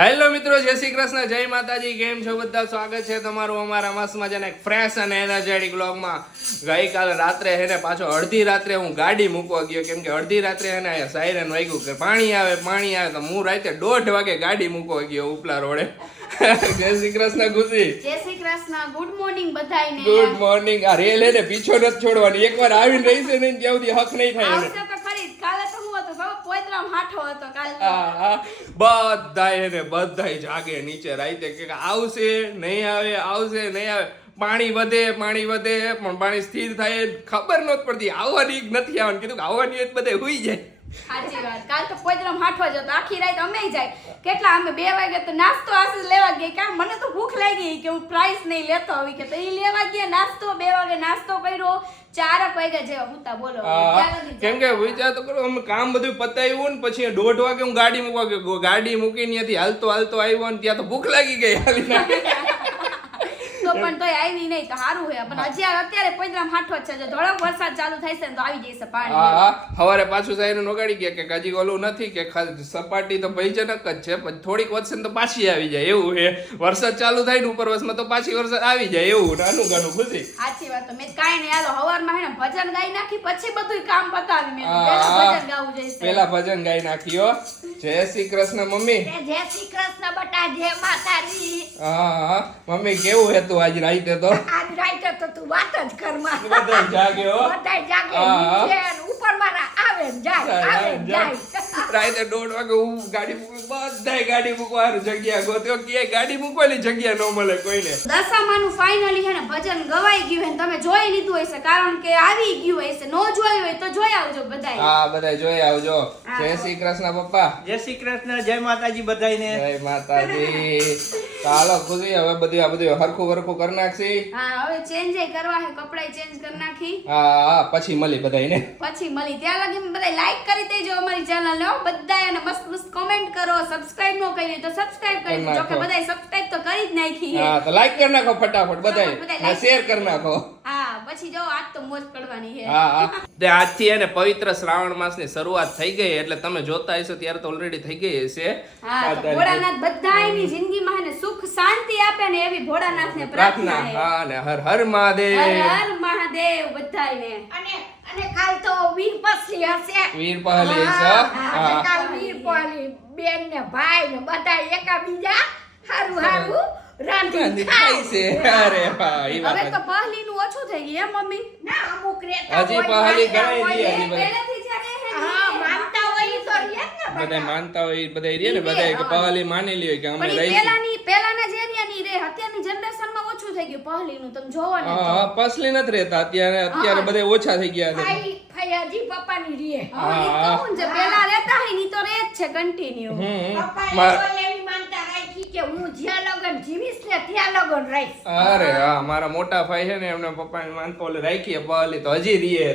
Hello મિત્રો, જય શ્રી કૃષ્ણ, જય માતાજી. કેમ છો બધા? સ્વાગત છે તમારું અમારા મસ્ત મજાના એક ફ્રેશ અને એનર્જેટિક વ્લોગમાં. ગઈકાલે રાત્રે હે ને પાછો અડધી રાત્રે હું ગાડી મૂકવા ગયો, કેમ કે અડધી રાત્રે હે ને સાયરન વાગ્યું કે પાણી આવે તો હું રાતે 1:30 વાગે ગાડી મૂકવા ગયો ઉપલા રોડે. જય શ્રી કૃષ્ણ ખુશી. જય શ્રી કૃષ્ણ. ગુડ મોર્નિંગ બધાયને. Good morning. આ રેલ એને પીછો નથી છોડવાની, એકવાર આવીને રહી છે ને ત્યાં સુધી હક નહીં થાય એને. આવશે તો ખરી. કાલે તો હું હતો બાબા પોઈતરામ હાઠો હતો કાલે તો. બધાય જાગે નીચે રાતે કે આવશે નહીં આવે, આવશે નહીં આવે. પાણી વધે પણ પાણી સ્થિર થાય ખબર નહોતી પડતી. આવવાની નથી આવવાની, કીધું આવવાની બધે હુઈ જાય. સાચી વાત. કાલ તો પોઈતરામ હાઠો જ હતો. આખી રાત અમે જાય. કેટલા અમે 2 વાગે તો નાસ્તો આસી લેવા ગયા. કા મને તો ભૂખ લાગી કે હું પ્રાઇસ નહીં લેતો આવી કે તો ઈ લેવા ગયા નાસ્તો. 2 વાગે નાસ્તો કર્યો. 4 વાગ્યા જેવા હુતા બોલો. કેમ કે વિચાર તો કરો, અમે કામ બધું પતાવ્યું ને પછી 1:30 વાગે હું ગાડી મૂકવા ગયો. ગાડી મૂકીને ત્યાંથી હાલતો આવ્યો ને ત્યાં તો ભૂખ લાગી ગઈ હાલીને. તો પણ તોય આવી નહીં તો સારું છે. પણ હજી અત્યારે પોઈતરામ હાઠો જ છે. જો થોડોક વરસાદ ચાલુ થાય છે ને તો આવી જશે પાણી. સવારે પાછું સાયરન વગાડી ગયા કે હજી ઓલું નથી કે સપાટી તો ભયજનક જ છે, પણ થોડીક વધશે ને તો પાછી આવી જાય એવું છે. વરસાદ ચાલુ થાય ને ઉપરવાસમાં તો પાછી વરસાદ આવી જાય એવું. નાનું ગાનું ખુશી. સાચી વાત. તો મેં કાઈ નહીં, હાલો હવારમાં હે ને ભજન ગાઈ નાખી પછી બધું કામ પતાવી. મેં પહેલા ભજન ગાવું જોઈએ. પહેલા ભજન ગાઈ નાખ્યો. જય શ્રી કૃષ્ણ મમ્મી. જય શ્રી કૃષ્ણ બટા, જય માતાજી. હા મમ્મી, કેવું હતું આજ રાતે? તો આજ રાતે તો તું વાત જ કર માં. બધા જાગ્યો. બધા જાગે. નીચે ને ઉપર વાળા આવે ને જાય, આવે ને જાય. રાતે 1:30 વાગે હું ગાડી બધાય ગાડી મૂકવાની જગ્યા ગોત્યો, કે ગાડી મૂકવાની જગ્યા ન મળે કોઈને. દશામાનું ફાઇનલી છે ને ભજન ગવાઈ ગયું છે ને તમે જોઈ લીધું હશે, કારણ કે આવી ગયું હશે. નો જોયું હોય તો જોઈ આવજો બધાય. હા બધાય જોઈ આવજો. જય શ્રી કૃષ્ણ પપ્પા. જય શ્રી કૃષ્ણ, જય માતાજી બધાયને. જય માતાજી. ચાલો ખુશી, હવે બધું આ બધું હરખું કરી નાખશી. હા, હવે ચેન્જ કરવા હે, કપડાય ચેન્જ કરી નાખી. હા પછી મળી બધાયને. પછી મળી. ત્યાં લગી બધાય લાઈક કરી દેજો અમારી ચેનલ ને. બધાય અને મસ્ત મસ્ત કમેન્ટ કરો. સબસ્ક્રાઇબ નો કરી તો સબસ્ક્રાઇબ કરી દેજો. કે બધાય સબસ્ક્રાઇબ તો કરી જ નાખી છે. હા તો લાઈક કરી નાખો ફટાફટ બધાય, અને શેર કરી નાખો. હા પછી જો આજ તો મોજ પડવાની છે. હા તે આજથી એને પવિત્ર શ્રાવણ માસની શરૂઆત થઈ ગઈ, એટલે તમે જોતા હશો ત્યારે તો ઓલરેડી થઈ ગઈ હશે. હા તો ભોળાનાથ બધાયની જિંદગીમાં હે ને સુખ શાંતિ આપે ને એવી ભોળાનાથને પ્રાર્થના છે. હા ને હર હર મહાદેવ. હર હર મહાદેવ બધાયને. અને કાલ તો વીર પસલી હશે. વીર પહલી છે. હા કાલ વીર પહલી બેન ને ભાઈ ને બધા એકાબીજા હારું રાંધી ખાય છે. અરે વાહ, ઈ વાત. હવે તો પહલીનું ઓછું થઈ ગયું હે મમ્મી. ના અમુક રેતા હજી પહલી ગણાય નહીં, હજી બધા. પહેલેથી જ્યારે હે ને હા માનતા હોય તો રે ને બધા માનતા હોય બધા રે ને, બધા પહલી માની લ્યો કે અમે પણ ઈ રહીશું. પહેલાના જે એરિયાની રે, અત્યારની જનરેશનમાં ઓછું થઈ ગયું પહલીનું. તમે જોવો ને તો. હા પસલી નથી રહેતા અત્યારે બધા ઓછા થઈ ગયા છે. ભાઈ ફયાજી પપ્પાની રે હા, ઈ તો હું જે પહેલા રહેતા હોય ને ઈ તો રે જ છે કન્ટિન્યુ. પપ્પાએ તો એવી માનતા રાખી કે હું જ્યાં લગન જીવીશ ને ત્યાં લગન રહીશ. અરે હા, મારા મોટા ભાઈ છે ને એમના પપ્પાને માનતો ઓલે રાખીએ પહલી તો હજી રીએ.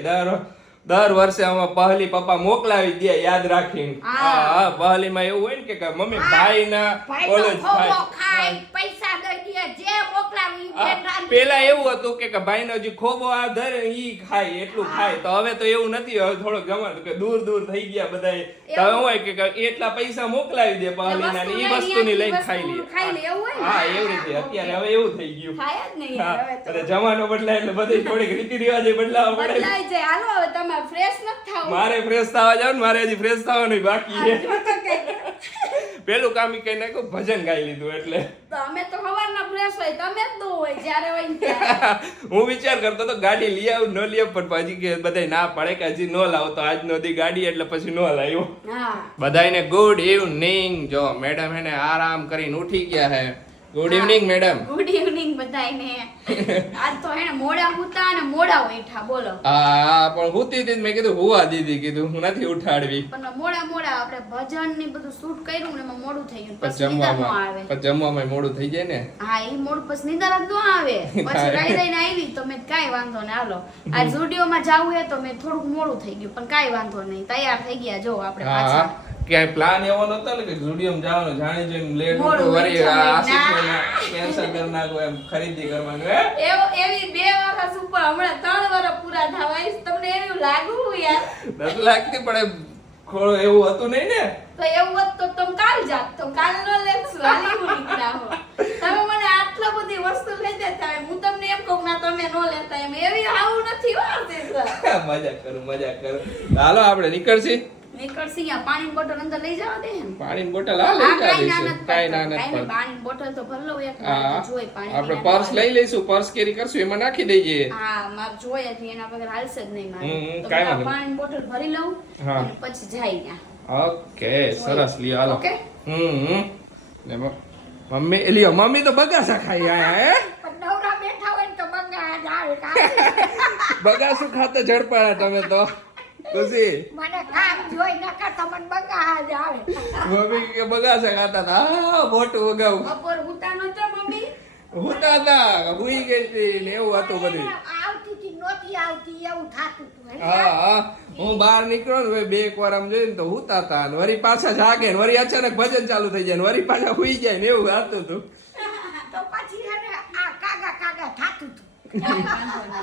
દર વર્ષે અમે પહલી પપ્પા મોકલાવી દે યાદ રાખીને. હા પહલીમાં એવું હોય ને કે મમ્મી ભાઈના ભાઈ ઓલે તો ખોબો ખાય, પૈસા દઈ દે, જે મોકલાવી દે રાંધી. પેલા એવું હતું કે ભાઈ નો જે ખોબો આ ધરે ઈ ખાય એટલું ખાય. તો હવે તો એવું નથી, હવે થોડોક જમાનો કે દૂર થઈ ગયા બધા. તો હવે હોય કે એટલા પૈસા મોકલાવી દે પહલીના ને ઈ વસ્તુની લઈને ખાઈ લે. એવું હોય ને. હા એવી રીતે અત્યારે હવે એવું થઈ ગયું. ખાય જ નહીં હા, હવે તો. એટલે જમાનો બદલાય એટલે બધી થોડીક રીતિ રિવાજો બદલાવા પડે. બદલાઈ જાય. હાલો હવે તમે ફ્રેશ ન થાઓ. મારે ફ્રેશ થવા જાવ ને, મારે હજી ફ્રેશ થવાનું બાકી છે. પેલું કામ ઈ કઈ નાખ્યું, ભજન ગાઈ લીધું એટલે. તો અમે તો સવારના ફ્રેશ હોય, તમે જ ન હોય જ્યારે હોય ને ત્યારે. હું વિચાર કરતો તો ગાડી લઈ આવું ન લઈ આવું, પણ પછી કે બધાય ના પડે કે હજી ન લાવો તો આજ નો દી ગાડી, એટલે પછી ન લાવ્યો. હા બધાયને ગુડ ઇવનિંગ. જો મેડમ હે ને આરામ કરીને ઉઠી ગયા હે. Good evening madam. Good evening બધાયને. આજ તો હે ને મોડા હુતા અને મોડા ઉઠ્યા બોલો. હા પણ હુતી હતી મેં કીધું હુવા દીધી, કીધું હું નથી ઉઠાડવી. પણ મોડા આપણે ભજન ને બધું શૂટ કર્યું ને એમાં મોડું થઈ ગયું. પછી જમવામાં મોડું થઈ જાય ને. હા ઈ મોડું પછી નિંદર જ ન આવે. પછી રાઈ રહીને આવી તો મેં કાઈ વાંધો નહીં, હાલો આ સ્ટુડિયો માં જાવું હે તો મેં થોડુંક મોડું થઈ ગયું, પણ કાઈ વાંધો નહીં, તૈયાર થઈ ગયા. જો આપણે પાછા ક્યાંય પ્લાન એવો નતો ને કે સ્ટુડિયો જવાનું, જાણી જોઈને લેટ મોડું વરી હોય છે. આશીષને કેન્સલ કરી નાખો એમ, ખરીદી કરવાનું હે. એવી 2 વર્ષ ઉપર હમણાં 3 વર્ષ પૂરા થવા તમને એવું લાગુ યાર? 10 લાખ થી પણ ખોળો એવું હતું નહીં ને? તો એવું હોત તો તમે કાલ જાત તો કાલ નો લેશું હાલી હું નીકળ્યા હો. તમે મને આટલા બધી વસ્તુ લઈ દેતા હોય, હું તમને એમ કહું ના તમે નો લેતા એમ એવી આવું નથી વાતે સર. મજાક કરું. હાલો આપણે નીકળશી. નીકળશી આ પાણીની બોટલ અંદર લઈ જવા દે ને. પાણીની બોટલ આ લઈ કાંઈ જઈશું. કાંઈ ના નથી પણ. પાણીની બોટલ તો ભર લઉં એક હા વાર જોઈ પાણી આપણે પીને પર્સ લઈ લઈશું. પર્સ કેરી કરશું એમાં નાખી દઈએ. હા માર જોઈએ છે એના વગર હાલશે જ નહીં મારે. તો કાંઈ પેલા વાંધો નહીં. પાણીની બોટલ ભરી લઉં હા. અને પછી જાય ત્યાં. ઓકે સરસ લ્યો હાલો. ઓકે? ને મમ્મી તો બગાસા ખાઈ આયા હે? પણ નવરા બેઠા હોય ને તો બંગા જ આવે કાં? બગાસું ખાતે ઝડપાયા તમે તો. ખુશી મને કામ જોઈ નકર તો મને બંગા જ આવે. મમ્મી કે બગાસા ખાતા હતા. હા મોટું વગાવું. બપોર ઉતા નતો મમ્મી? હુતા હતા હુઈ ગઈ હતી ને એવું હતું બધું. આવતી હતી નહોતી આવતી એવું થાતું હતું હે. હા હું બહાર નીકળ્યો ને હવે બે એક વાર આમ જોઈને તો હુતા હતા ને વળી પાછા જાગે ને વળી અચાનક ભજન ચાલુ થઈ જાય ને વળી પાછા હુઈ જાય ને એવું થતું હતું. તો પછી એને આ કાગા થાતું હતું.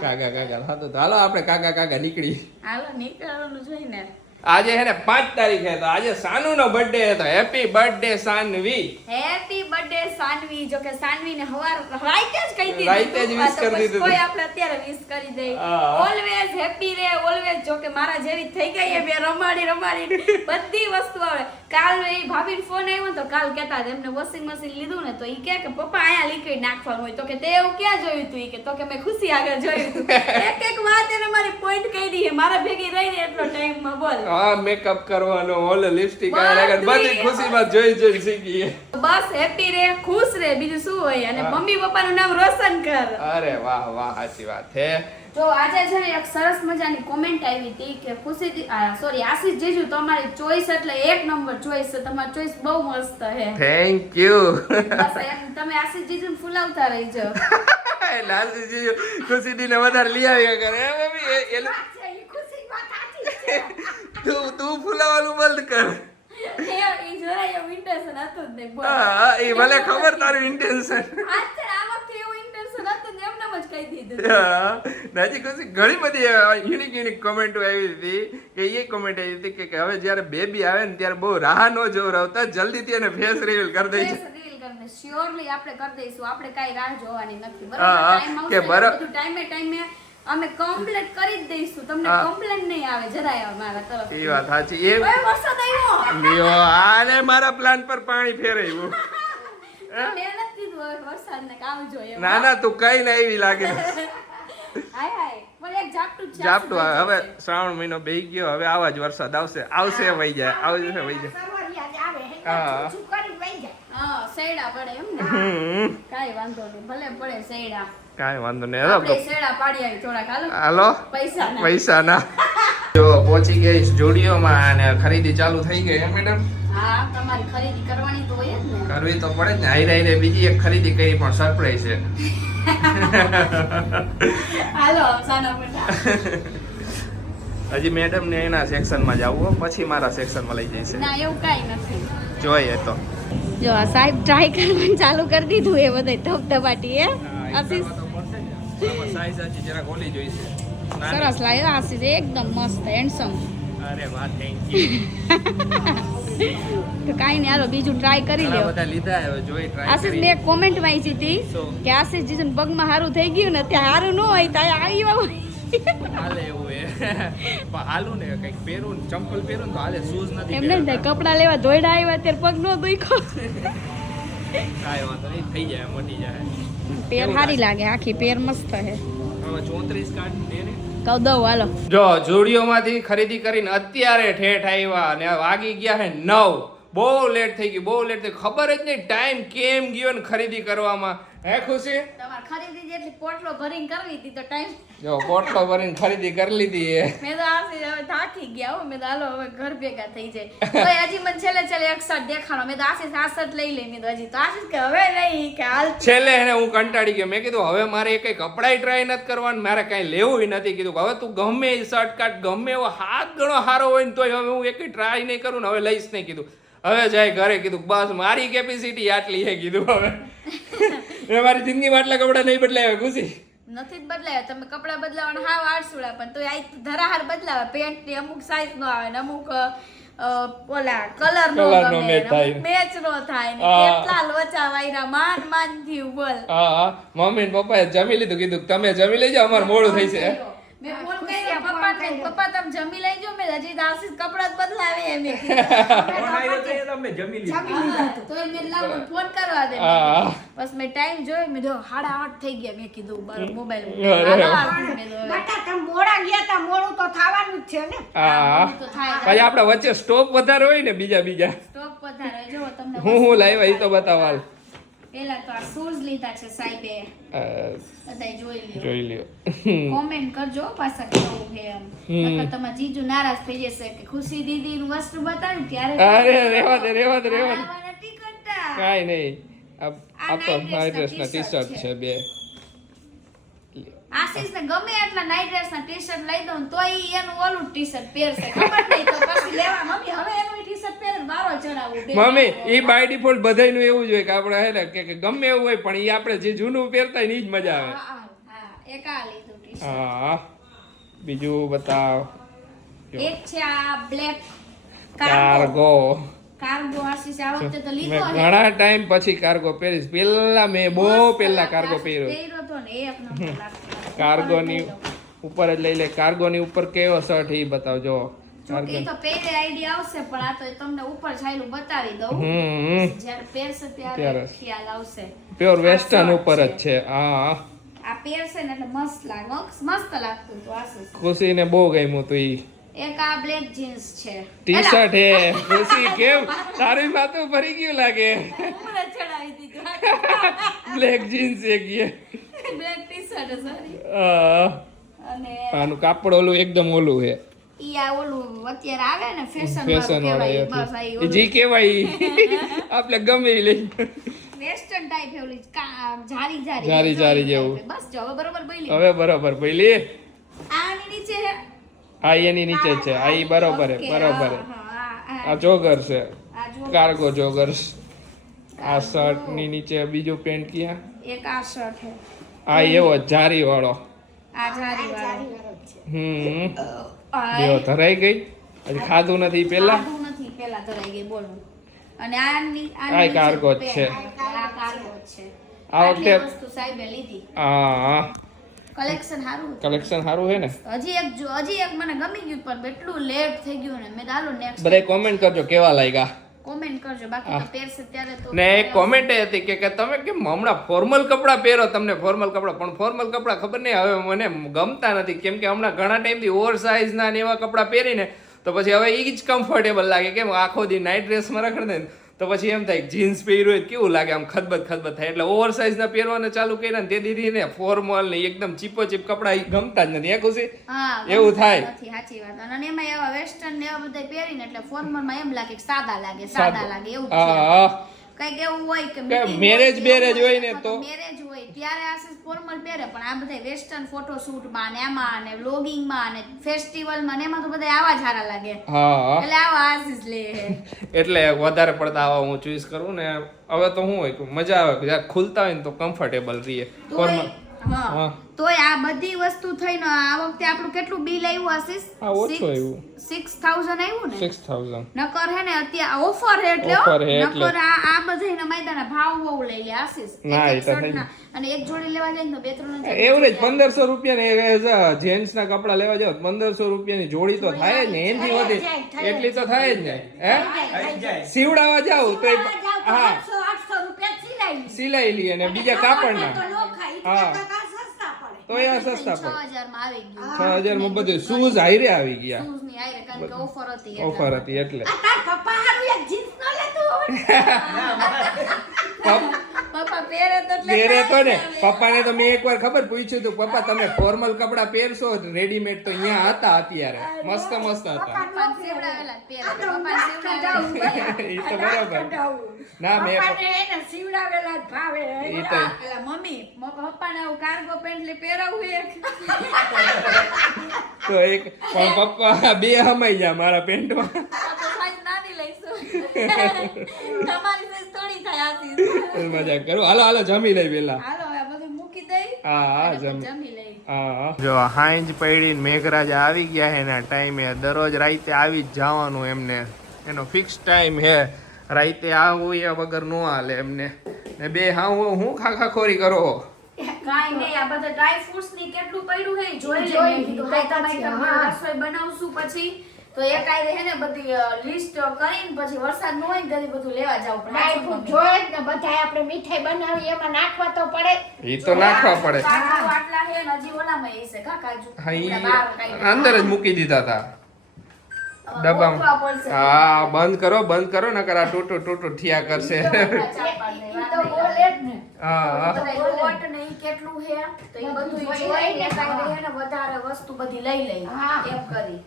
કાકા થતું હતું. હાલો આપણે કાકા નીકળી. હાલો નીકળવાનું જોઈને. આજે હે ને 5 તારીખે તો આજે સાનુનો બર્થડે હતો. Happy birthday Sanvi. Happy birthday Sanvi. જો કે સાનવી ને હવાર રાઈતે જ કહી દીધું. રાઈતે જ wish કરી દીધું. કોઈ આપણે અત્યારે વિશ કરી દઈ. હા. ઓલવેઝ હેપી રે ઓલવેઝ. જો કે મારા જેવી થઈ ગઈ એ બે રમાડી બધી વસ્તુ આવે. કાલ એ ભાભીનો ફોન આવ્યો ને તો કાલ કહેતા હતા એમને વોશિંગ મશીન લીધું ને તો ઈ કે પપ્પા અહીંયા લિક્વિડ નાખવાનું હોય તો કે તે એવું ક્યાં જોયું તું? ઈ કે તો કે મેં ખુશી આગળ જોયું તું. એક વાત એને મારી પોઈન્ટ કહી દી મારા ભેગી રહીને એટલો ટાઈમમાં બોલ. હા મેકઅપ કરવાનો ઓલે લિપસ્ટિક બધી ખુશીમાં જોઈ શીખીએ. બસ હેપી રે ખુશ રે બીજું શું હોય અને મમ્મી પપ્પાનું નામ રોશન કર. અરે વાહ સાચી વાત હે. તો આજે છે ને એક સરસ મજાની કોમેન્ટ આવી હતી કે ખુશી સોરી આશીષ જીજુ તમારી ચોઈસ એટલે એક નંબર ચોઈસ છે. તમારી ચોઈસ બહુ મસ્ત છે. Thank you. બસ એમ તમે આશીષ જીજુને ફૂલાવતા રહીજો. લાલજી ખુશીને વધારે લઈ આવ્યા કરે હે મમ્મી એલું છે, ઈ ખુશી વાત સાચી છે. તું ફૂલાવાનું બંધ કર. એ જરાય એવું intention હતું જ નહીં. બોલ. હા એ ભલે ખબર તારું ઇન્ટેન્શન. આજ છે ને આ વખતે એવું intention હતું ને એમનેમ જ કહી દીધું. નાજી ખુશી ઘણી બધી યુનિક કોમેન્ટો આવી હતી કે એ કોમેન્ટ આવી હતી કે હવે જ્યારે બેબી આવે ને ત્યારે બહુ રાહ ન જોવરાવતા જલ્દીથી એને ફેસ રિવીલ કરી દે છે. શ્યોરલી આપણે કરી દઈશું. આપણે કાંઈ રાહ જોવાની નથી. હા, બરાબર કે ટાઈમ આવશે બધું ટાઈમે અમે કમ્પ્લીટ કરી જ દઈશું. તમને હા. કમ્પ્લેન નહીં આવે જરાય અમારા તરફ. એ વાત સાચી. એ ઓય વરસાદ આવ્યો. લ્યો આને મારા પ્લાન પર પાણી ફેરવ્યું. મેં નથી કીધું હવે વરસાદને કે આવજો એમ. ના તું કઈ ના એવી લાગે. હાય પણ એક ઝાપટું જ છે. જાપટું હવે શ્રાવણ મહિનો બેહી ગયો હવે આવા જ વરસાદ આવશે વહી જાય આવશે વહી જાય. સવારિયા જ આવે હે. હા. શું કરી વઈ જાય. હા સૈડા પડે એમ ને. કાંઈ વાંધો નહીં ભલે પડે સૈડા. કાંઈ વાંધો નહીં. આપણે સૈડા પાડી આવી થોડાક હાલો. હાલો પૈસા ના. જો પહોંચી ગઈ સ્ટુડિયોમાં અને ખરીદી ચાલુ થઈ ગઈ હે મેડમ. હા તમારી ખરીદી કરવાની તો હોય જ ને. કરવી તો પડે જ ને. હાઈ બીજી એક ખરીદી કરી પણ સરપ્રાઈઝ છે. હાલો સાના બેટા. હજી મેડમ ને એના સેક્શનમાં જવું પછી મારા સેક્શનમાં લઈ જઈશે. ના એવું કાંઈ નથી. જોઈએ તો. જો આ સાહેબ ટ્રાય કરવાનું ચાલુ કરી દીધું એ બધે ધબધબાટી હે આશીષ. સાઈઝ હજી જરા ખોલી જોઈશે. સરસ લાગ્યો આશીષ એકદમ મસ્ત હેન્ડસમ. અરે વાહ થેન્ક યુ. તો કાંઈ નહીં હાલો બીજું ટ્રાય કરી લ્યો. બધા લીધા હવે જોઈ ટ્રાય આશીષ મેં કોમેન્ટ વાંચી હતી શું? કે આશીષ જીજુને પગમાં સારું થઈ ગયું ને ત્યાં સારું ન હોય ત્યાં આવ્યા હોય. હાલે એવું હે. પણ હાલું ને કંઈક પહેરું ને ચંપલ પહેરું ને તો હાલે શૂઝ નથી એમ નહીં થાય કપડાં લેવા ધોઈડા આવ્યા ત્યારે પગ નો દુખ્યો. કાંઈ વાંધો નહીં થઈ જાય મટી જાય. પેર સારી લાગે આખી પેર મસ્ત હે. હવે 34 કાર્ડ દે ને. કહું દઉં હાલો. જો ઝુડિયોમાંથી ખરીદી કરીને અત્યારે ઠેઠ આવ્યા અને વાગી ગયા હે 9. બહુ લેટ થઈ ગયું બહુ લેટ થઈ ખબર જ નહીં ટાઈમ કેમ ગયો ને ખરીદી કરવામાં. હે ખુશી? તમારે ખરીદી જેટલી પોટલો ભરીને કરવી હતી તો ટાઈમ. જો પોટલો ભરીને ખરીદી કરી લીધી એ. મેં તો આશીષ હવે થાકી ગયા હો. મેં તો હાલો હવે ઘર ભેગા થઈ જાય. તો હજી મને છેલ્લે એક શર્ટ દેખાડો. મેં તો આશીષ આ શર્ટ લઈ લે. મેં તો હજી તો આશીષ કે હવે નહીં કે હાલ. છેલ્લે એને હું કંટાળી ગયો. મેં કીધું હવે મારે કઈ કપડાય ટ્રાય નથી કરવાનું મારે કઈ લેવું નથી. કીધું હવે તું ગમે એ શર્ટ કાઢ ગમે એવો હાથ ગણો સારો હોય ને તોય હવે હું એક ટ્રાય નહીં કરું ને હવે લઈશ નહીં. કીધું હવે જાય ઘરે. કીધું બસ મારી કેપેસિટી આટલી છે. કીધું હવે મેં મારી જિંદગીમાં આટલા કપડા નહીં બદલાયા. ખુશી નથી જ બદલાયા. તમે કપડા બદલાવાના હાવ આળસુડા પણ તો આ ધરાહાર બદલાવે. પેન્ટ ની અમુક સાઈઝ નો આવે ને અમુક ઓલા કલર નો Colour નો ગમે match થાય. મેચ નો થાય ને હા. કેટલા લોચા વાયરા માન થયું બોલ હા મમ્મી ને પપ્પાએ જમી લીધું કીધું કે તમે જમી લેજો અમારે મોડું થઈ છે મેં ફોન કર્યો પપ્પાને પપ્પા તમે જમી લઈ જો મેં હજી તો આશીષ કપડા જ બદલાવે એમ મેં કીધું. ફોન આવ્યો તો એ તમે જમી લીધું. તો એ મેં લાવો ફોન કરવા દે હા. બસ મેં ટાઈમ જોયો મેં જો 8:30 થઈ ગયા મેં કીધું બાર મોબાઈલ બેટા તમે મોડા ગયા તા મોડું તો થવાનું જ છે ને હા તો થાય પછી આપડે વચ્ચે સ્ટોપ વધારે હોય ને બીજા સ્ટોપ વધારે જો તમને હું લાવ્યા ઈ તો બતાવો હાલ. પેલા તો આ શૂઝ લીધા છે સાહેબે બધાય જોઈ લ્યો જોઈ લ્યો કોમેન્ટ કરજો પાછા કેવું છે એમ નકર તમારા જીજુ નારાજ થઈ જશે કે ખુશી દીદી નું વસ્ત્ર બતાવ્યું ત્યારે અરે રેવા દે આવા નથી કરતા કાઈ નહીં આ તો night નાઇટ dress ડ્રેસ ના ના ટી શર્ટ છે બે આશીષ ને ગમે એટલા નાઇટ ડ્રેસ ના ટી શર્ટ લઈ દઉં તો ઈ એનું ઓલું ટી શર્ટ પહેરશે ખબર નહીં તો પછી લેવા મમ્મી હવે એનું ટી શર્ટ પહેરે મારો ચડાવું બે મમ્મી ઈ બાય ડિફોલ્ટ બધાયનું એવું જ હોય કે આપણે હે ને કે ગમે એવું હોય પણ ઈ આપણે જે જૂનું પહેરતા હોય ને ઈ જ મજા આવે હા એક આ લીધું ટી શર્ટ હા બીજું બતાવ એક છે આ બ્લેક કાર્ગો કાર્ગો આશીષ આ વખતે તો મેં લીધો ને ઘણા ટાઈમ પછી કાર્ગો પહેરીશ પેલા મેં બહુ પેલા કાર્ગો પહેર્યો પહેર્યો તો ને એક નંબર લાગતો કાર્ગોની ઉપર જ લઈ લે કાર્ગોની ઉપર કેવો શર્ટ ઈ બતાવજો જોકે ઈ તો પહેરે આઈડિયા આવશે પણ આ તો તમને ઉપર છાયલું બતાવી દઉં જ્યારે પહેરશે ત્યારે ત્યારે. ખ્યાલ આવશે પ્યોર વેસ્ટર્ન shirt ઉપર જ છે. છે હા આ પહેરશે ને એટલે મસ્ત લાગે મસ્ત લાગતું હતું આશીષ ખુશીને બહુ ગમ્યું તું ઈ એક આ બ્લેક જીન્સ છે ટી શર્ટ હે ખુશી કેમ તારી માથું ભરી ગયું લાગે ઉમરે ચડાવી દીધું બ્લેક જીન્સ એક યે બ્લેક ટી શર્ટ સોરી અને આનું કાપડ ઓલું એકદમ ઓલું હે ઈ આ ઓલું અત્યારે આવે ને ફેશન ફેશન વાળું વાળા કહેવાય બસ આ ઈ એ જી કેવાય ઈ. આપણે ગમે ઈ લઈ વેસ્ટર્ન ટાઈપ ઓલી જારી જારી જારી જેવું. બસ જો હવે બરોબર બોલી હવે બરોબર પેલી આની નીચે હે આ એની નીચે જ છે આ ઈ બરોબર હે ઓકે, બરોબર હે હા, હા, આ જોગર છે આ જો કાર્ગો જોગર્સ આ શર્ટ ની નીચે બીજું પેન્ટ ક્યાં એક આ શર્ટ હે આ એવો જારી વાળો આ જારી વાળો બેવો ધરાઈ ગઈ હજી ખાધું નથી પેલા ખાધું નથી પેલા ધરાઈ ગઈ બોલું અને આની આ કાર્ગો જ છે. આ કાર્ગો જ છે આ આટલી વખતે વસ્તુ સાહેબે લીધી હા કલેક્શન સારું કલેક્શન સારું હે ને હજી એક મને ગમી ગયું પણ એટલું લેટ થઈ ગયું ને મેં દાલો નેક્સ્ટ બધાય કોમેન્ટ કરજો કેવા લાગ્યા કોમેન્ટ કરજો બાકી તો પહેરશે ત્યારે તો ને એક કોમેન્ટ એ હતી કે તમે કેમ હમણાં ફોર્મલ કપડાં પહેરો તમને ફોર્મલ કપડાં પણ ફોર્મલ કપડાં ખબર નહીં હવે મને ગમતા નથી કેમ કે હમણાં ઘણા ટાઈમથી ઓવર સાઇઝ ના ને એવા કપડાં પહેરીને તો પછી હવે ઈ જ કમ્ફર્ટેબલ લાગે કેમ આખો દી નાઇટ ડ્રેસમાં રખડે ને તો પછી એમ થાય જીન્સ પહેર્યું હોય તો કેવું લાગે આમ ખદબદ થાય એટલે ઓવર સાઇઝ ના પહેરવાને ચાલુ કર્યા ને તે દીધી ને ફોર્મલ ને એકદમ ચીપો ચીપ કપડાં ઈ ગમતા જ નથી ખુશી હા એવું થાય. નથી સાચી વાત અને એમાં એવા વેસ્ટર્ન ને એવા બધા પહેરીને એટલે ફોર્મલ માં એમ લાગે કે સાદા લાગે એવું જ છે હા કઈક એવું હોય કે marriage બેરેજ હોય ને તો મેરેજ હોય ત્યારે આશીષ ફોર્મલ પહેરે પણ આ બધા વેસ્ટર્ન ફોટોશૂટ માં ને એમાં ને વ્લોગિંગ માં ને ફેસ્ટિવલ માં ને એમાં તો બધા આવા જ સારા લાગે હા એટલે આવા આશીષ લે એટલે વધારે પડતા આવા હું ચોઈસ કરું ને હવે તો શું હોય કે મજા આવે કે જ્યારે ખુલતા હોય ને તો કમ્ફર્ટેબલ રહીએ તોય હા. હા તોય આ બધી વસ્તુ થઈને આ વખતે આપણું કેટલું બિલ આવ્યું આશીષ હા, ઓછું આવ્યું. 6000 આવ્યું ને 6000 નકર હે ને અત્યારે ઓફર હે એટલે હો. Offer હે એટલે. નકર આ બધાયના માયદાના ભાવ બહુ લઈ લે આશીષ ના, એક એ તો શર્ટના. અને એક જોડી લેવા જાય ને તો બે ત્રણ હજાર એવરેજ 1500 રૂપિયા જેન્ટ્સ ના કપડા લેવા જાવ 1500 રૂપિયાની જોડી તો થાય જ ને એનથી વધી એટલી તો થાય જ ને હે થઈ જાય. સીવડાવવા જાવ તો હા 800 રૂપિયા સિલાઈ સિલાઈ લઈએ ને બીજા કાપડના તો નો ખાઈ હા. ટકા સસ્તા પડે તો એ સસ્તા પડે 6000 માં આવી ગયું 6000 માં બધું શૂઝ હાઈરે આવી ગયા શૂઝ ની આયરે કારણ કે ઓફર હતી એટલે. ઓફર હતી એટલે આ તાર પપ્પા હારું એક જીન્સ ન લેતું હોય પપ્પા પહેરે તો એટલે પહેરે તો ને સારું લાગે. પપ્પાને તો મેં એકવાર ખબર પૂછ્યું હતું પપ્પા તમે ફોર્મલ કપડા પહેરશો રેડીમેડ તો અહીંયા હતા અત્યારે મસ્ત મસ્ત હતા પપ્પાને સેવડાવેલા જ પહેરે. પપ્પાને સેવડાવેલા. એ તો બરાબર ના મેં પપ્પાને એને સીવડાવેલા જ ભાવે એ તો એટલે મમ્મી પપ્પાને આવું કાર્ગો પેન્ટ લઈ પહેરાવું એક તો એક પણ પપ્પા બે હમાઈ ગયા મારા પેન્ટમાં તો સાઈઝ નાની લઈશું તમારી સાઈઝ થોડી થાય આશીષ મજાક કરું હાલો જમી લઈ પેલા હાલો હવે બધું મૂકી દઈ હા અને જમી જમી લઈ જો હાંજ પડી મેઘરાજા આવી ગયા છે ને ટાઈમે દરરોજ રાતે આવી જ જવાનું એમને એનો ફિક્સ ટાઈમ હે. રાતે આવું એ વગર નો હાલે એમને. ને બે હા હું ખાખોરી કરો. કાંઈ નહીં, આ બધા ડ્રાય ફ્રૂટ્સ ની કેટલું પડ્યું હે જોઈ લે. જોઈ મેં કીધું લીધું, હાઈ તમે હા. રસોઈ બનાવશું પછી તો એક આઈ હે ને બધી લિસ્ટ કરીને પછી વરસાદ ન હોય ને ત્યારે બધું લેવા જવું પડે. ડ્રાયફ્રૂટ જોઈએ જ ને બધાય આપણે મીઠાઈ બનાવી એમાં નાખવા તો પડે. એ તો નાખવા પડે. કાજુ આટલા હે ને હજી ઓલામાં હશે કા કાજુ. હા ઈ ઓલા બહાર કાંઈ અંદર જ મૂકી દીધા હતા ડબ્બામાં. ગોતવા પડશે. હા બંધ કરો નકર આ ટૂટું થયા કરશે. ઈ તો હમણાં ઈ તો બોલે જ ને. હા બધા લોટ ને ઈ કેટલું હે તો ઈ બધું જોઈ ને કાંઈ હે ને વધારે વસ્તુ બધી લઈ લઈ હા. એમ કરી.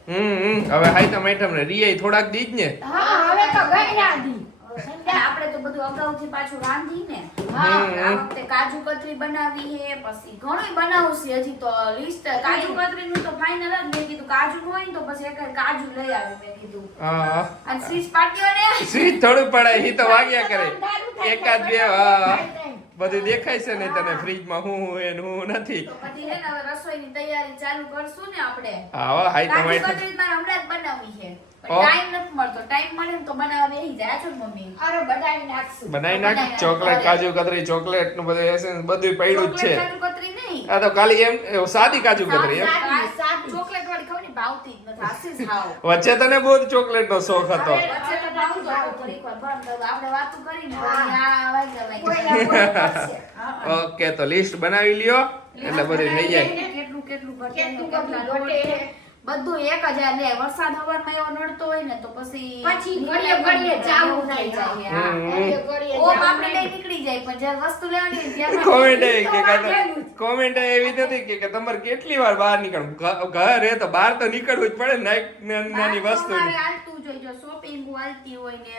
હવે હાઈ તો મેડમ ને રિયાઈ થોડાક દીજ ને. હા હવે તો ગયડા દી. આપણે તો બધું અગાઉથી પાછું રાંધી ને. હા. આ વખતે કાજુ કતરી બનાવી હે પછી ઘણું બનાવું છે હજી તો લિસ્ટ કાજુ કતરી નું તો ફાઇનલ જ. મેં કીધું કાજુ નું હોય ને તો પછી એક કાજુ લઈ આવી મેં કીધું. હા અને સ્વીચ પાટ્યો ને સ્વીચ થોડું પડાય ઈ તો વાગ્યા કરે. અંધારું થાય એકાદ બે એટલે હા થાય નહીં. બધું દેખાય છે ને તને ફ્રીજમાં હું હે ને હું નથી. તો પછી હે ને હવે રસોઈની તૈયારી ચાલુ કરશું ને આપણે. હા હાઈ તો કાજુ મેડમ કતરી મારે હમણાં જ બનાવવી છે ઓ. ટાઈમ નથી મળતો. ટાઈમ મળે ને તો બનાવવા બેસી જાય છો ને મમ્મી. અરે બનાવી નાખશું. બનાવી નાખ. ચોકલેટ કાજુ કતરી ચોકલેટ નું બધું એસેન્સ બધું પડ્યું જ છે. ચોકલેટ કાજુ કતરી નહીં. આ તો ખાલી એમ સાદી કાજુ કતરી એમ. સાદી. ચોકલેટ વાળી ખબર નહીં ભાવતી જ નથી. આશીષ ખાવ. વચ્ચે તને બહુ ચોકલેટ નો શોખ હતો. વચ્ચે તો ભાવતું હતું થોડીક વાર બંધ હતું. આપણે વાતું કરીને પછી આ વાગ્યા કોઈના વાગ્યા. કોઈ કરશે. હા. ઓકે તો લિસ્ટ બનાવી લ્યો એટલે બધું થઈ જાય. કેટલું કેટલું ઘટે ને કેટલું કેટલા બધું લોટ ઘટે. છે. બધું 1000 લે. વરસાદ હવારમાં એવો નડતો હોય ને તો પછી પછી ઘડીએ જાવું નહીં જાય. હા. હમ. ઘડીએ ઓમ જાવું આપણે નહીં. લઈ નીકળી જાય પણ જ્યારે વસ્તુ લેવાની હોય ત્યારે કોમેન્ટ એવી નથી કે તમારે કેટલી વાર બહાર નીકળવું. ઘર હે તો બહાર તો નીકળવું જ પડે ને નાની વસ્તુ. તમારે હાલતું જ હોય. જો શોપિંગ હાલતી હોય ને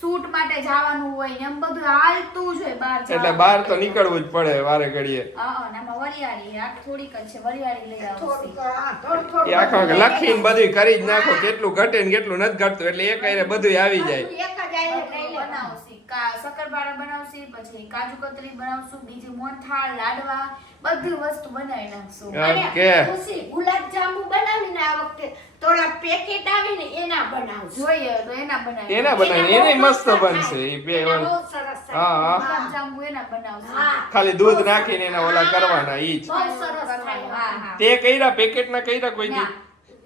શૂટ માટે જવાનું હોય ને એમ બધું હાલતું જ હોય બહાર એટલે જવાનું. બહાર તો નીકળવું જ પડે વારે ઘડીએ. હા અને આમાં વરિયાળી આ થોડીક જ છે. વરિયાળી લઈ આવો થોડુંક, હા, થોડું એ આખા લખીને બધું કરી જ નાખો કેટલું ઘટે ને કેટલું નથી ઘટતું એટલે એ કઈને બધું આવી જાય. એક જ આયે લઈ લેવાનું. બનાવશી શક્કરપારા બનાવશી પછી કાજુ કતરી બનાવશું બીજું મોહનથાળ લાડવા બધી વસ્તુ બનાવી નાખશું. અને ઓકે. ખુશી ગુલાબજાંબુ બનાવીને આ વખતે થોડા પેકેટ આવે ને એના બનાવશું. જોઈએ તો એના બનાવી એના બનાવી એને મસ્ત બનશે એ બે એના બહુ સરસ થાય. હા હા ગુલાબજાંબુ એના બનાવશું. હા. ખાલી દૂધ નાખીને એના ઓલા કરવાના ઈ જ. બહુ સરસ થાય. હા હા તે કર્યા પેકેટ ના કર્યા કોઈ દી ના.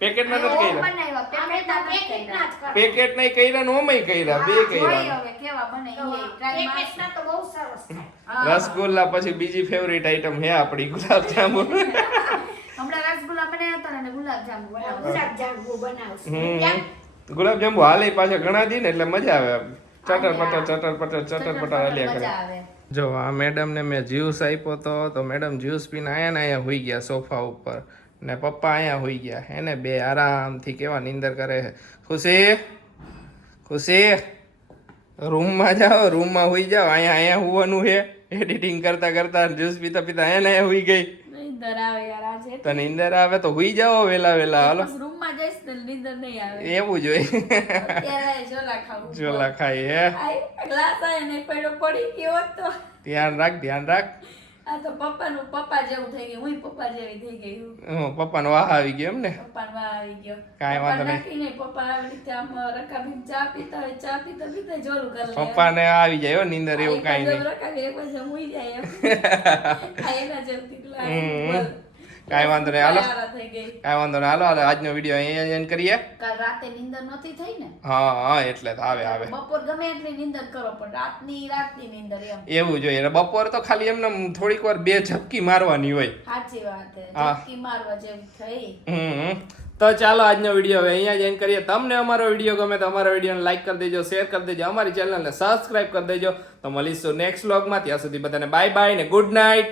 પેકેટ ના નથી ઓમ કર્યા બનાવ્યા અમે પેકેટ તો ના નથી પેકેટના જ કર્યા. કરીએ. પેકેટ નહીં કર્યા ને ઓમય કર્યા બે જોઈએ કર્યા. હવે કેવા બને તો એ try મારશું. પેકેટના તો બહુ સરસ થાય. હા. રસગુલ્લા પછી બીજી ફેવરિટ આઈટમ હે આપણી ગુલાબજાંબુ. હમણાં રસગુલ્લા બનાવ્યા હતા ને અને ગુલાબજાંબુ બનાવશું. ગુલાબજાંબુ બનાવશું. હમ. કેમ? ગુલાબજાંબુ હાલે પાછા ઘણા દી ને એટલે મજા આવે આમ. ચટર પટર હાલ્યા કરે. મજા આવે. જો આ મેડમ ને મેં જ્યુસ આપ્યો તો મેડમ જ્યુસ પીને આયા ને અહીંયા હોઈ ગયા સોફા ઉપર ને પપ્પા અહીંયા હોઈ ગયા એને બે આરામથી કેવા નીંદર કરે છે. ખુશી રૂમમાં જાઓ રૂમમાં હોઈ જાઓ અહીંયા હોવાનું છે એડિટિંગ કરતા કરતા જ્યુસ પીતા પીતા અહીંયા હોઈ ગઈ. નીંદર આવે યાર આજે. તો નીંદર આવે તો હોઈ જાઓ વેલા હાલો. બસ રૂમમાં જઈશ ને નીંદર નહીં આવે. એવું જોઈએ ત્યારે ઝોલા ખાવું. ચોલા ખાઈ હે આય ગ્લાસ આય ને પડ્યો પડી ગયો હોત તો ધ્યાન રાખ. આ તો પપ્પા જેવું થઈ ગયું. હું પપ્પા જેવી થઈ ગઈ હું. પપ્પાનો વાહ આવી ગયો એમ ને. પપ્પાનો વાહ આવી ગયો. કાંઈ વાંધો નહીં. નક્કી નહીં. પપ્પા આવી રીતે આમ રકાબી ચા પીતા હોય ચા પીતા જોરું કરે. પપ્પાને આવી જાય હો નીંદર એવું કાંઈ નહીં. રકાબી એક બાજુ હુઈ જાય એમ. આ એના જેવું કેટલા હમ. કાંઈ વાંધો નહીં હાલો. તૈયાર થઈ ગઈ. કાંઈ વાંધો નહીં હાલો આજનો વિડીયો અહીંયા એન્ડ કરીએ. કાલ રાતે નીંદર નથી થઈ ને. હા એટલે તો આવે બપોર ગમે એટલી નીંદર કરો પણ રાતની નીંદર એમ. એવું જોઈએ અને બપોર તો ખાલી એમને થોડીક વાર બે ઝપકી મારવાની હોય. સાચી વાત છે. હા. ઝપકી મારવા જેવી થઈ. તો ચાલો આજનો વિડીયો હવે અહીંયા જ એન્ડ કરીએ. તમને અમારો વિડીયો ગમે તો અમારા વિડીયોને લાઈક કરી દેજો, શેર કરી દેજો, અમારી ચેનલને સબસ્ક્રાઇબ કરી દેજો. તો મળીશું નેક્સ્ટ વ્લોગમાં. ત્યાં સુધી બધાને બાય બાય ને ગુડ નાઇટ.